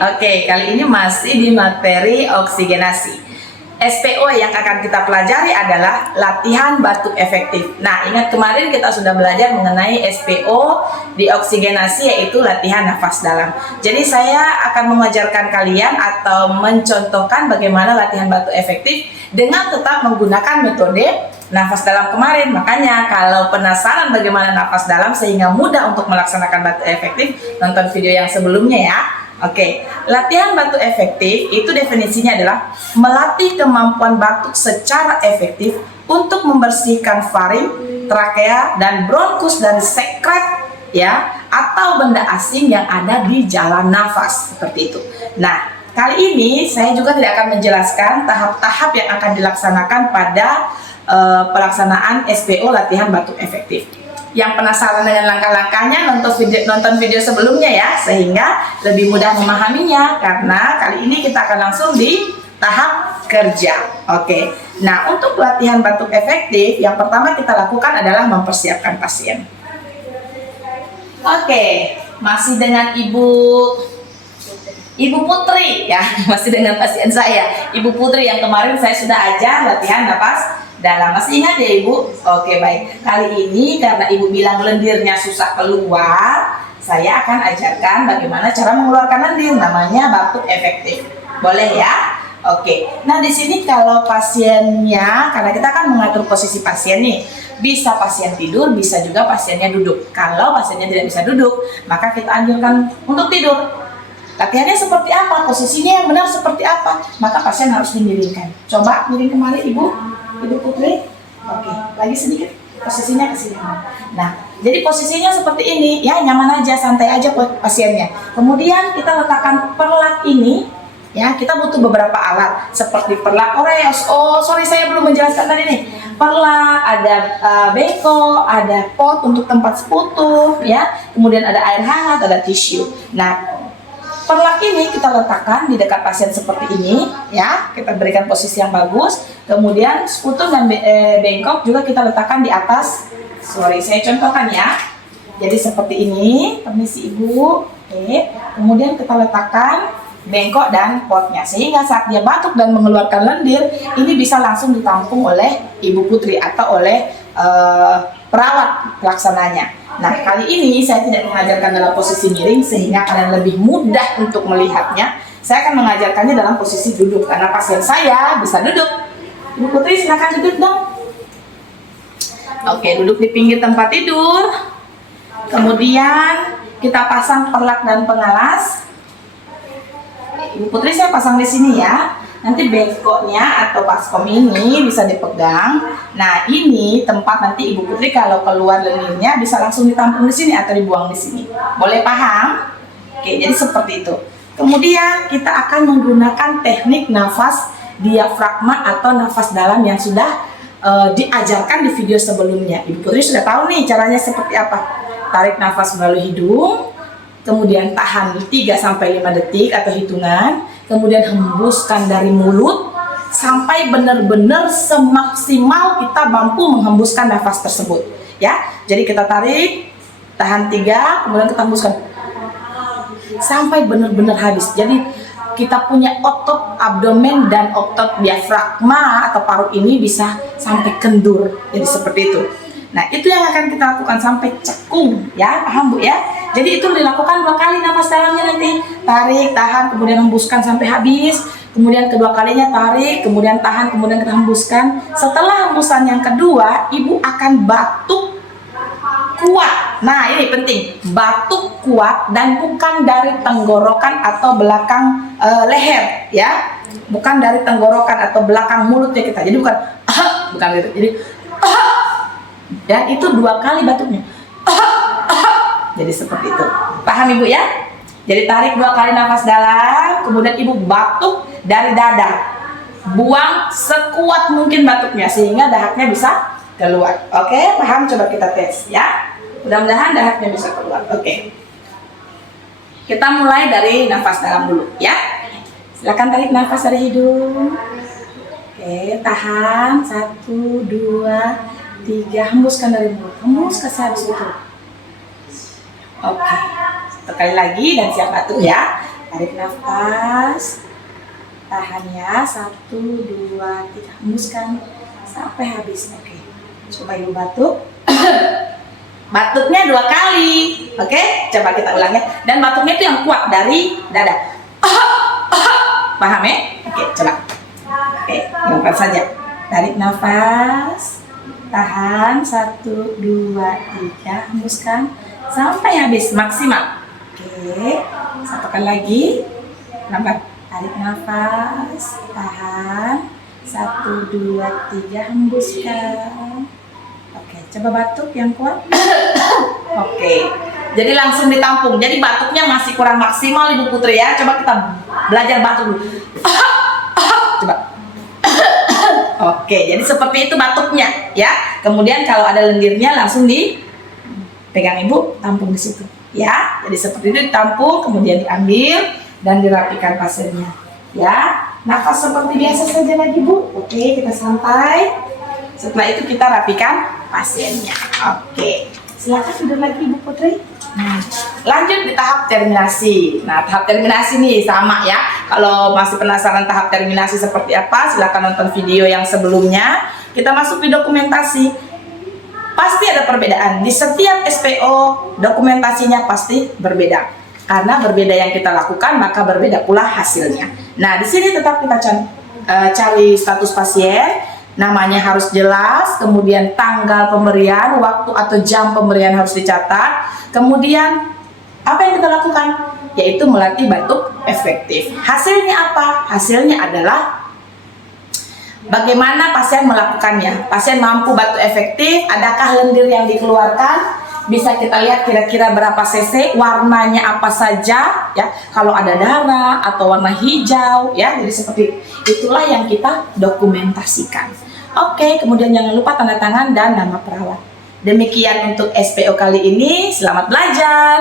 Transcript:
Oke, kali ini masih di materi oksigenasi. SPO yang akan kita pelajari adalah latihan batuk efektif. Nah, ingat kemarin kita sudah belajar mengenai SPO di oksigenasi, yaitu latihan nafas dalam. Jadi saya akan mengajarkan kalian atau mencontohkan bagaimana latihan batuk efektif dengan tetap menggunakan metode nafas dalam kemarin. Makanya kalau penasaran bagaimana nafas dalam sehingga mudah untuk melaksanakan batuk efektif, nonton video yang sebelumnya ya. Oke, latihan batuk efektif itu definisinya adalah melatih kemampuan batuk secara efektif untuk membersihkan faring, trakea, dan bronkus dari sekret ya atau benda asing yang ada di jalan nafas seperti itu. Nah, kali ini saya juga tidak akan menjelaskan tahap-tahap yang akan dilaksanakan pada pelaksanaan SPO latihan batuk efektif. Yang penasaran dengan langkah-langkahnya, nonton video sebelumnya ya, sehingga lebih mudah memahaminya, karena kali ini kita akan langsung di tahap kerja. Oke, nah untuk latihan batuk efektif yang pertama kita lakukan adalah mempersiapkan pasien. Oke, masih dengan Ibu Putri ya, masih dengan pasien saya, Ibu Putri yang kemarin saya sudah ajar latihan napas dalam. Masih ingat ya Ibu? Oke, baik. Kali ini karena Ibu bilang lendirnya susah keluar, saya akan ajarkan bagaimana cara mengeluarkan lendir, namanya batuk efektif. Boleh ya? Oke. Nah, di sini kalau pasiennya, karena kita akan mengatur posisi pasien nih, bisa pasien tidur, bisa juga pasiennya duduk. Kalau pasiennya tidak bisa duduk, maka kita anjurkan untuk tidur. Latihannya seperti apa? Posisinya yang benar seperti apa? Maka pasien harus dimiringkan. Coba miring kembali Ibu Putri. Oke, lagi sedikit posisinya ke sini. Nah, jadi posisinya seperti ini ya, nyaman aja, santai aja pasiennya. Kemudian kita letakkan perlak ini ya, kita butuh beberapa alat seperti perlak oreos. Oh, sorry saya belum menjelaskan tadi nih. Perlak, ada beko, ada pot untuk tempat sekutu ya. Kemudian ada air hangat, ada tisu. Nah, perlak ini kita letakkan di dekat pasien seperti ini ya, kita berikan posisi yang bagus. Kemudian sekutu dan bengkok juga kita letakkan di atas. Sorry, saya contohkan ya. Jadi seperti ini, permisi Ibu. Oke. Kemudian kita letakkan bengkok dan potnya, sehingga saat dia batuk dan mengeluarkan lendir, ini bisa langsung ditampung oleh Ibu Putri atau oleh perawat pelaksananya. Nah, kali ini saya tidak mengajarkan dalam posisi miring sehingga kalian lebih mudah untuk melihatnya. Saya akan mengajarkannya dalam posisi duduk karena pasien saya bisa duduk. Ibu Putri silakan duduk dong. Oke, duduk di pinggir tempat tidur. Kemudian kita pasang perlak dan pengalas. Ibu Putri saya pasang di sini ya. Nanti bengkoknya atau baskom ini bisa dipegang. Nah, ini tempat nanti Ibu Putri kalau keluar lendirnya bisa langsung ditampung di sini atau dibuang di sini. Boleh paham? Oke, jadi seperti itu. Kemudian kita akan menggunakan teknik nafas diafragma atau nafas dalam yang sudah diajarkan di video sebelumnya. Ibu Putri sudah tahu nih caranya seperti apa. Tarik nafas melalui hidung, kemudian tahan 3-5 detik atau hitungan, kemudian hembuskan dari mulut sampai benar-benar semaksimal kita mampu menghembuskan nafas tersebut ya. Jadi kita tarik, tahan 3, kemudian kita hembuskan sampai benar-benar habis. Jadi kita punya otot abdomen dan otot diafragma atau paru ini bisa sampai kendur. Jadi seperti itu. Nah, itu yang akan kita lakukan sampai cekung ya, paham Bu ya? Jadi itu dilakukan 2 kali nafas dalamnya nanti. Tarik, tahan, kemudian hembuskan sampai habis. Kemudian kedua kalinya tarik, kemudian tahan, kemudian kita hembuskan. Setelah hembusan yang kedua, Ibu akan batuk kuat. Nah, ini penting. Batuk kuat dan bukan dari tenggorokan atau belakang leher ya. Bukan dari tenggorokan atau belakang mulutnya kita. Jadi bukan bukan gitu. Jadi dan itu 2 kali batuknya. Jadi seperti itu. Paham Ibu ya? Jadi tarik 2 kali nafas dalam, kemudian Ibu batuk dari dada. Buang sekuat mungkin batuknya sehingga dahaknya bisa keluar. Oke, paham? Coba kita tes ya. Mudah-mudahan dahaknya bisa keluar. Oke. Kita mulai dari nafas dalam dulu ya. Silakan tarik nafas dari hidung. Oke, tahan 1, 2, 3, hembuskan dari mulut, hembus ke habis itu. Oke, sekali lagi dan siap batuk ya. Tarik nafas. Tahan ya. 1, 2, 3. Hembuskan sampai habis. Oke. Coba ibu batuk. Batuknya 2 kali. Oke. Coba kita ulang ya. Dan batuknya itu yang kuat dari dada. Paham ya? Oke, coba. Oke, lepas saja. Tarik nafas. Tahan. 1, 2, 3. Hembuskan sampai habis maksimal. Oke. Satu kali lagi. Lambat. Tarik nafas. Tahan. 1, 2, 3. Hembuskan. Oke, coba batuk yang kuat. Oke. Jadi langsung ditampung. Jadi batuknya masih kurang maksimal Ibu Putri ya. Coba kita belajar batuk dulu. Coba. Oke, jadi seperti itu batuknya ya. Kemudian kalau ada lendirnya langsung dipegang Ibu, tampung di situ ya. Jadi seperti itu ditampung, kemudian diambil dan dirapikan pasiennya ya. Nafas seperti biasa saja lagi Bu. Oke, kita santai. Setelah itu kita rapikan pasiennya. Oke, silakan tidur lagi Ibu Putri. Lanjut di tahap terminasi. Nah, tahap terminasi nih sama ya. Kalau masih penasaran tahap terminasi seperti apa, silakan nonton video yang sebelumnya. Kita masuk di dokumentasi. Pasti ada perbedaan. Di setiap SPO dokumentasinya pasti berbeda. Karena berbeda yang kita lakukan, maka berbeda pula hasilnya. Nah, di sini tetap kita cari status pasien. Namanya harus jelas, kemudian tanggal pemberian, waktu atau jam pemberian harus dicatat. Kemudian apa yang kita lakukan? Yaitu melatih batuk efektif. Hasilnya apa? Hasilnya adalah bagaimana pasien melakukannya. Pasien mampu batuk efektif, adakah lendir yang dikeluarkan? Bisa kita lihat kira-kira berapa cc, warnanya apa saja ya. Kalau ada darah atau warna hijau ya, jadi seperti itulah yang kita dokumentasikan. Oke, kemudian jangan lupa tanda tangan dan nama perawat. Demikian untuk SPO kali ini, selamat belajar.